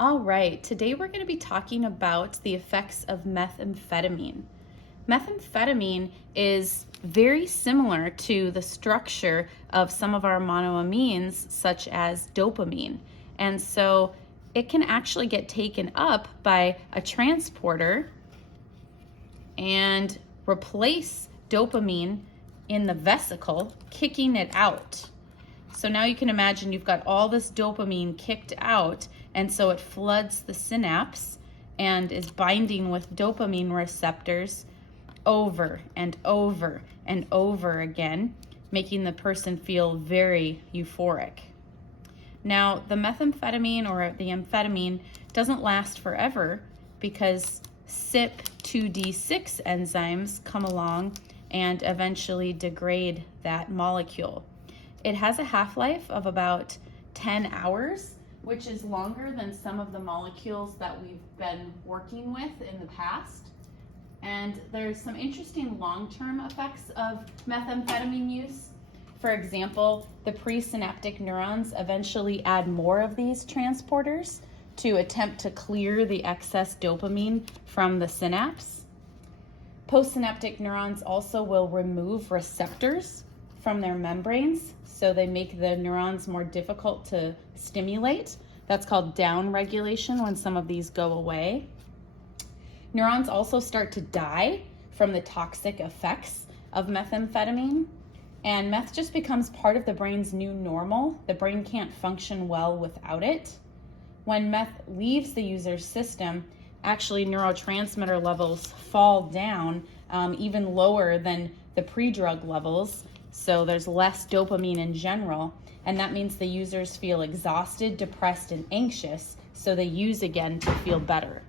All right, today we're going to be talking about the effects of methamphetamine. Methamphetamine is very similar to the structure of some of our monoamines, such as dopamine. And so it can actually get taken up by a transporter and replace dopamine in the vesicle, kicking it out. So now you can imagine you've got all this dopamine kicked out, and so it floods the synapse and is binding with dopamine receptors over and over and over again, making the person feel very euphoric. Now, the methamphetamine or the amphetamine doesn't last forever because CYP2D6 enzymes come along and eventually degrade that molecule. It has a half-life of about 10 hours, which is longer than some of the molecules that we've been working with in the past. And there's some interesting long-term effects of methamphetamine use. For example, the presynaptic neurons eventually add more of these transporters to attempt to clear the excess dopamine from the synapse. Postsynaptic neurons also will remove receptors from their membranes, so they make the neurons more difficult to stimulate. That's called downregulation when some of these go away. Neurons also start to die from the toxic effects of methamphetamine, and meth just becomes part of the brain's new normal. The brain can't function well without it. When meth leaves the user's system, actually neurotransmitter levels fall down even lower than the pre-drug levels. So there's less dopamine in general, and that means the users feel exhausted, depressed, and anxious, so they use again to feel better.